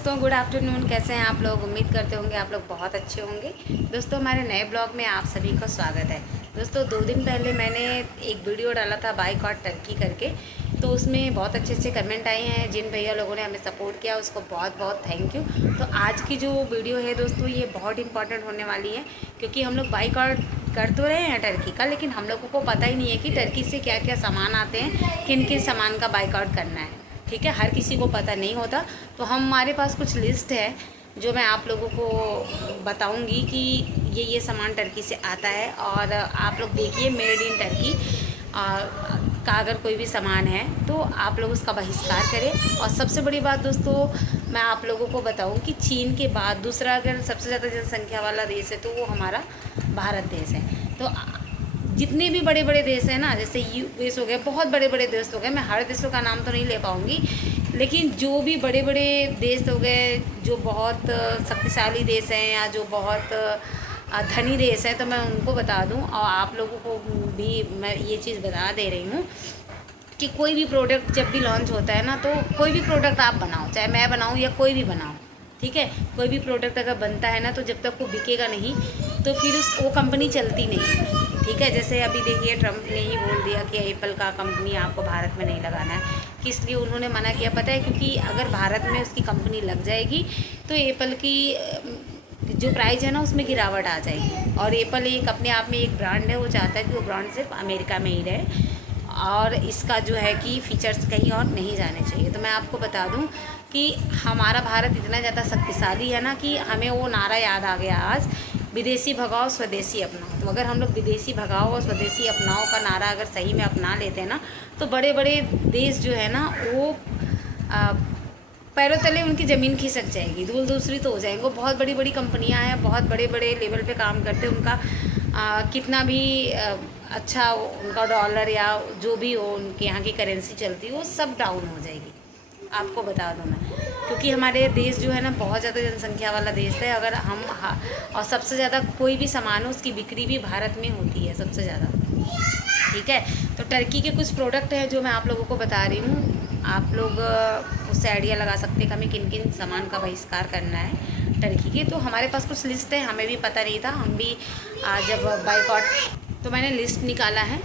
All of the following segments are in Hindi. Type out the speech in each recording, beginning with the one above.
दोस्तों गुड आफ्टरनून, कैसे हैं आप लोग। उम्मीद करते होंगे आप लोग बहुत अच्छे होंगे। दोस्तों हमारे नए ब्लॉग में आप सभी का स्वागत है। दोस्तों 2 दिन पहले मैंने एक वीडियो डाला था बाइकआउट टर्की करके, तो उसमें बहुत अच्छे अच्छे कमेंट आए हैं। जिन भैया लोगों ने हमें सपोर्ट किया उसको बहुत बहुत थैंक यू। तो आज की जो वीडियो है दोस्तों ये बहुत इंपॉर्टेंट होने वाली है, क्योंकि हम लोग बाइकआउट कर तो रहे हैं टर्की का, लेकिन हम लोगों को पता ही नहीं है कि टर्की से क्या क्या सामान आते हैं, किन किन सामान का बाइकआउट करना है। ठीक है, हर किसी को पता नहीं होता। तो हमारे पास कुछ लिस्ट है जो मैं आप लोगों को बताऊंगी कि ये सामान टर्की से आता है। और आप लोग देखिए, मेड इन टर्की का अगर कोई भी सामान है तो आप लोग उसका बहिष्कार करें। और सबसे बड़ी बात दोस्तों, मैं आप लोगों को बताऊं कि चीन के बाद दूसरा अगर सबसे ज़्यादा जनसंख्या वाला देश है तो वो हमारा भारत देश है। तो जितने भी बड़े बड़े देश हैं ना, जैसे यूएस हो गए, बहुत बड़े बड़े देश हो गए, मैं हर देशों का नाम तो नहीं ले पाऊँगी, लेकिन जो भी बड़े बड़े देश हो गए, जो बहुत शक्तिशाली देश हैं या जो बहुत धनी देश है, तो मैं उनको बता दूं। और आप लोगों को भी मैं ये चीज़ बता दे रही हूँ कि कोई भी प्रोडक्ट जब भी लॉन्च होता है ना, तो कोई भी प्रोडक्ट आप बनाओ, चाहे मैं बनाऊँ या कोई भी बनाओ, ठीक है, कोई भी प्रोडक्ट अगर बनता है ना, तो जब तक वो बिकेगा नहीं तो फिर वो कंपनी चलती नहीं है। ठीक है, जैसे अभी देखिए ट्रम्प ने ही बोल दिया कि एप्पल का कंपनी आपको भारत में नहीं लगाना है। किस लिए उन्होंने मना किया पता है? क्योंकि अगर भारत में उसकी कंपनी लग जाएगी तो एप्पल की जो प्राइस है ना उसमें गिरावट आ जाएगी। और एप्पल एक अपने आप में एक ब्रांड है, वो चाहता है कि वो ब्रांड सिर्फ अमेरिका में ही रहे और इसका जो है कि फ़ीचर्स कहीं और नहीं जाने चाहिए। तो मैं आपको बता दूं कि हमारा भारत इतना ज़्यादा शक्तिशाली है ना कि हमें वो नारा याद आ गया आज, विदेशी भगाओ स्वदेशी अपनाओ। तो अगर हम लोग विदेशी भगाओ और स्वदेशी अपनाओ का नारा अगर सही में अपना लेते हैं ना, तो बड़े बड़े देश जो है ना वो पैरों तले उनकी ज़मीन खिसक जाएगी, धूल दूसरी तो हो जाएंगे। वो बहुत बड़ी बड़ी कंपनियां हैं, बहुत बड़े बड़े लेवल पे काम करते हैं। उनका कितना भी अच्छा उनका डॉलर या जो भी हो उनके यहाँ की करेंसी चलती है, वो सब डाउन हो जाएगी। आपको बता दूँ मैं, क्योंकि हमारे देश जो है ना बहुत ज़्यादा जनसंख्या वाला देश है। अगर हम और सबसे ज़्यादा कोई भी सामान हो उसकी बिक्री भी भारत में होती है सबसे ज़्यादा। ठीक है, तो टर्की के कुछ प्रोडक्ट हैं जो मैं आप लोगों को बता रही हूँ। आप लोग उससे आइडिया लगा सकते हैं कि हमें किन किन सामान का बहिष्कार करना है टर्की के। तो हमारे पास कुछ लिस्ट है, हमें भी पता नहीं था। हम भी जब बाइकआउट, तो मैंने लिस्ट निकाला है।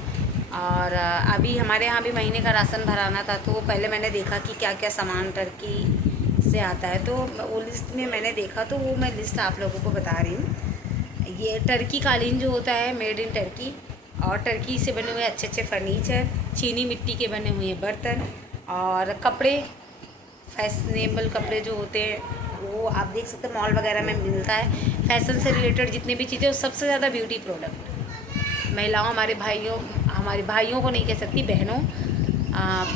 और अभी हमारे यहाँ भी महीने का राशन भराना था, तो पहले मैंने देखा कि क्या क्या सामान टर्की से आता है। तो वो लिस्ट में मैंने देखा, तो वो मैं लिस्ट आप लोगों को बता रही हूँ। ये टर्की कालीन जो होता है, मेड इन टर्की, और टर्की से बने हुए अच्छे अच्छे फर्नीचर, चीनी मिट्टी के बने हुए बर्तन, और कपड़े, फैशनेबल कपड़े जो होते हैं वो आप देख सकते हैं मॉल वगैरह में मिलता है। फैशन से रिलेटेड जितनी भी चीज़ें, सबसे ज़्यादा ब्यूटी प्रोडक्ट, महिलाओं, हमारे भाइयों को नहीं कह सकती, बहनों,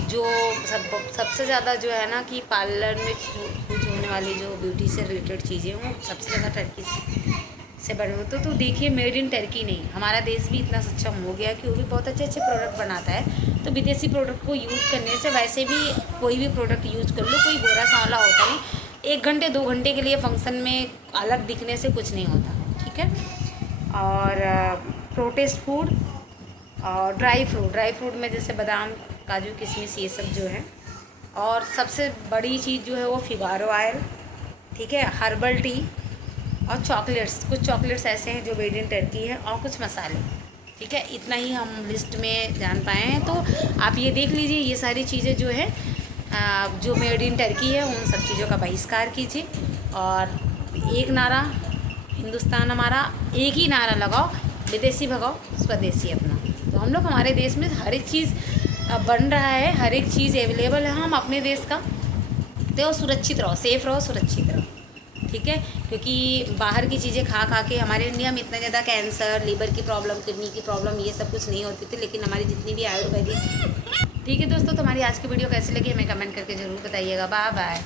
जो सबसे ज़्यादा जो है ना कि पार्लर में यूज होने वाली जो ब्यूटी से रिलेटेड चीज़ें वो सबसे ज़्यादा टर्की से बने होते। तो देखिए, मेड इन टर्की नहीं, हमारा देश भी इतना सक्षम हो गया कि वो भी बहुत अच्छे अच्छे प्रोडक्ट बनाता है। तो विदेशी प्रोडक्ट को यूज़ करने से, वैसे भी कोई भी प्रोडक्ट यूज़ कर लो, कोई गोरा सांवला होता नहीं। 1 घंटे 2 घंटे के लिए फंक्शन में अलग दिखने से कुछ नहीं होता। ठीक है, और प्रोसेस्ड फूड और ड्राई फ्रूट में जैसे बादाम, काजू, किशमिश, ये सब जो है। और सबसे बड़ी चीज़ जो है वो फिगारो ऑयल, ठीक है, हर्बल टी और चॉकलेट्स। कुछ चॉकलेट्स ऐसे हैं जो मेड इन टर्की है, और कुछ मसाले। ठीक है, इतना ही हम लिस्ट में जान पाए हैं। तो आप ये देख लीजिए, ये सारी चीज़ें जो है जो मेड इन टर्की है, उन सब चीज़ों का बहिष्कार कीजिए। और एक नारा हिंदुस्तान हमारा, एक ही नारा लगाओ, विदेशी भगाओ स्वदेशी अपना। तो हम लोग, हमारे देश में हर एक चीज़ बन रहा है, हर एक चीज़ अवेलेबल है। हम अपने देश का तो सुरक्षित रहो, सेफ रहो, सुरक्षित रहो। ठीक है, क्योंकि बाहर की चीज़ें खा खा के हमारे इंडिया में इतना ज़्यादा कैंसर, लीवर की प्रॉब्लम, किडनी की प्रॉब्लम, ये सब कुछ नहीं होती थी। लेकिन हमारी जितनी भी आयुर्वेदिक। ठीक है दोस्तों, तो हमारी आज की वीडियो कैसी लगी हमें कमेंट करके ज़रूर बताइएगा। Bye bye.